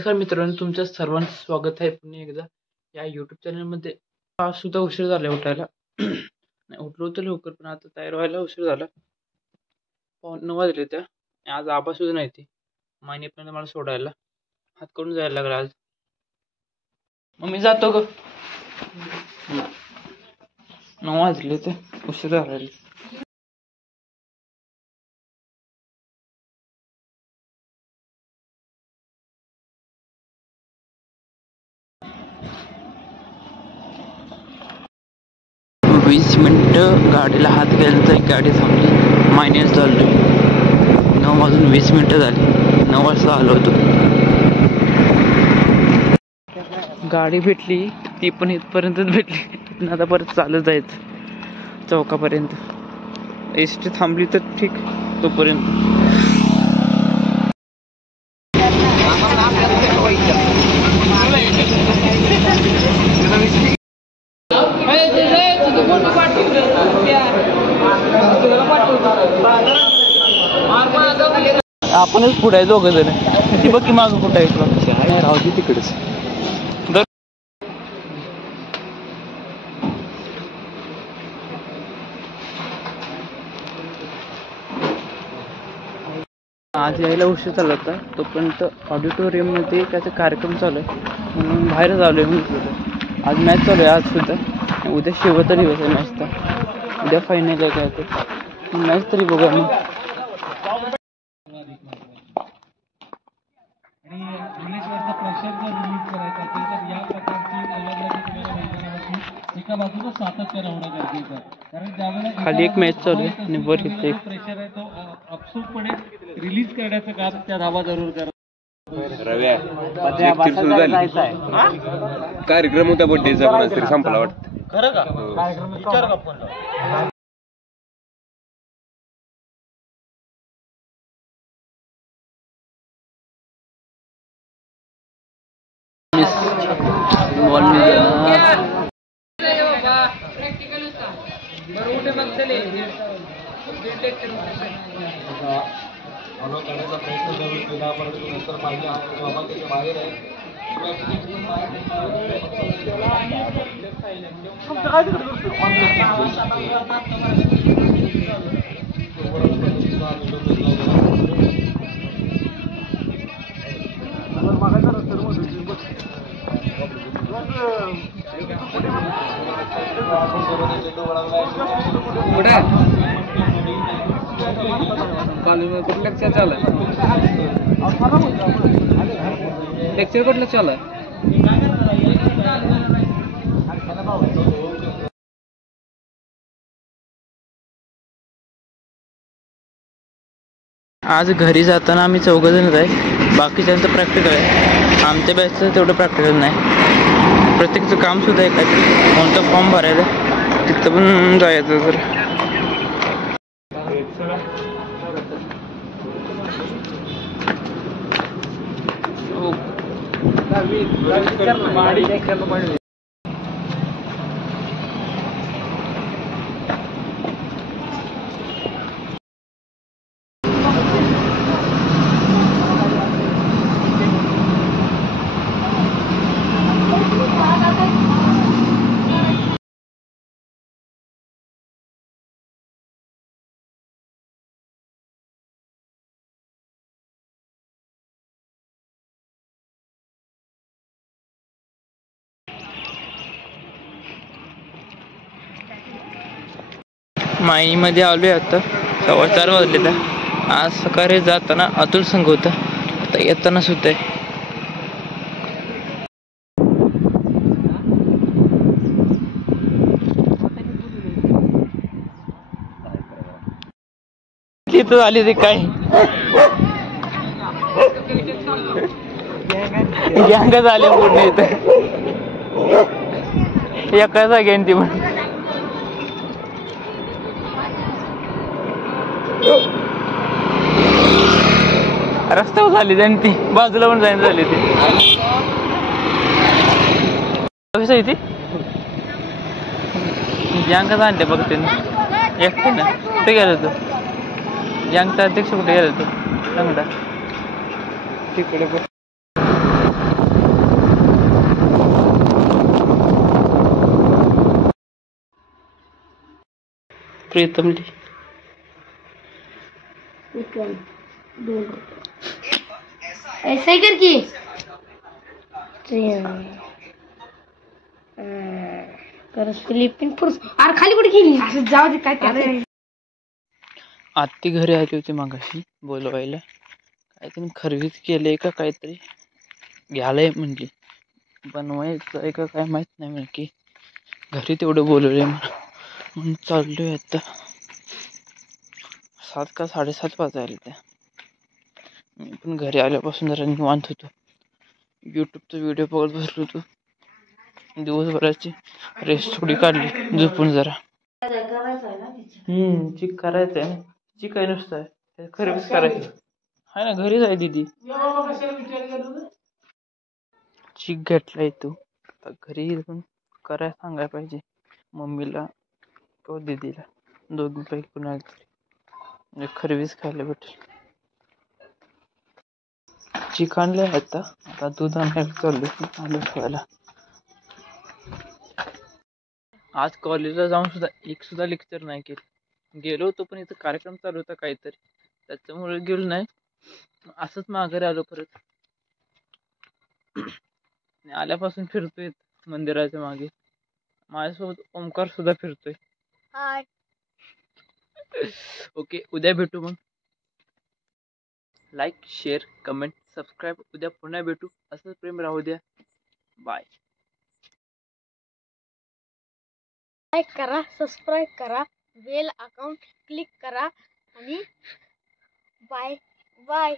नमस्कार मित्रांनो, तुमचं सर्वांचं स्वागत आहे पुन्हा एकदा या यूट्यूब चॅनलमध्ये. आज सुद्धा उशीर झाला उठायला. नाही, उठलो होतो लवकर, पण आता तयार व्हायला उशीर झाला. 9 वाजले त्या. आज आबा सुद्धा नाही ती मायनीपर्यंत मला सोडायला हात करून जायला लागला आज. मग मी जातो ग. 9 वाजले ते उशीर झाला. वीस मिनिटं गाडीला हात घ्यायला गाडी थांबली. मायनेच चाललो. 9 वाजून 20 मिनिटं झाली. 9 वाजता आलो होतो. गाडी भेटली ती पण इथपर्यंतच भेटली. आता परत चालत जायचं चौकापर्यंत. एसटी थांबली तर ठीक तोपर्यंत. आपणच पुढे आहे दोघं जण. ती बघ की मागं कुठं आहे. राहू दे तिकडेच. आज यायला उशीर झाला होता, तोपर्यंत ऑडिटोरियममध्ये त्याचा कार्यक्रम चालू आहे म्हणून बाहेरच आलो आहे. म्हटलं आज मॅच चालू आहे. आज सुद्धा उद्या शेवटचा दिवस आहे मॅचचा. उद्या फायनल आहे काय तर मॅच तरी बघा मग. खाली एक मॅच चालू आहे आणि वर इथे प्रेशर आहे तो अपसूकपणे रिलीज करण्याचं काम त्या धावा जरूर करा. कार्यक्रम होता बर्थडेचा पण तरी संपला वाटतं. खरं का? कार्यक्रम विचार का फोन फॉलो करण्याचा प्रयत्न जरूर केला, परंतु नंतर पाहिजे बाबा त्याच्या बाहेर आहे. कुठं लेक्चर चालू आहे? लेक्चर कुठलं चालू आहे? आज घरी जाताना आम्ही 4 जणच आहे. बाकीच्यांचं प्रॅक्टिकल आहे. आमच्या बॅचचं तेवढं प्रॅक्टिकल नाही. प्रत्येकाचं काम सुद्धा आहे. काय कोणतं फॉर्म भरायला तिथं पण जायचं. तर माईमध्ये आलोय आता. 4:15 वाजले. तर आज सकाळी जाताना अतुल संघ होता, आता येताना सुद्धा आहे. तिथं झाली ते काय गँग झाले पूर्ण इथं. एका जागेन ती पण रस्त्यावर झाली जाईन ती, बाजूला पण जाईन झाली ती. कसं आहे ती गँगच आणले बघ त्यांनी एकट्यानं. कुठे गेलं तू? गँगचा अध्यक्ष कुठे गेला तू? सांगता तिकडे प्रीतमली. ऐसे ही कर की तर फिलिपिन पुरुष अरे खाली कुठे गेली असं जाऊ दे काय त्यात. आत्ती घरी आली होती मागाशी बोलवायला. काहीतरी खरेदीच केलंय का काहीतरी घ्यायलाय म्हणली. बनवायचं आहे का काय माहित नाही म्हणजे की घरी तेवढं बोलवलंय मला म्हणून चाललोय आता. 7 का 7:30 वाजायला त्या. मी पण घरी आल्यापासून जरा निवांत होतो. युट्यूबचा व्हिडिओ बघत बसलो होतो. दिवसभराची रेस्ट थोडी काढली झोपून जरा. चिक करायचंय. चिक काय नुसतं आहे खरेदीच करायचं आहे ना. घरीच आहे दीदी. चिक घेतलाय तू आता घरी येऊन करायला सांगायला पाहिजे मम्मीला किंवा दीदीला. दोघींपैकी कुणाला तरी म्हणजे खरवीच खायला भेटेल. चिक आणलंय आता दूध आणायला चाललोय आलं ठेवायला. आज कॉलेजला जाऊन सुद्धा एक सुद्धा लेक्चर नाही केलं. गेलो होतो पण इथं कार्यक्रम चालू होता काहीतरी त्याच्यामुळे गेलो नाही. असंच माघारी आलो परत. आल्यापासून फिरतोय मंदिराच्या मागे. माझ्यासोबत ओमकार सुद्धा फिरतोय. ओके उद्या भेटू मग. Like share comment subscribe. उद्या पुन्हा भेटू. असंच प्रेम राहू द्या. बाय. लाईक करा सबस्क्राईब करा बेल अकाउंट क्लिक करा आणि बाय बाय.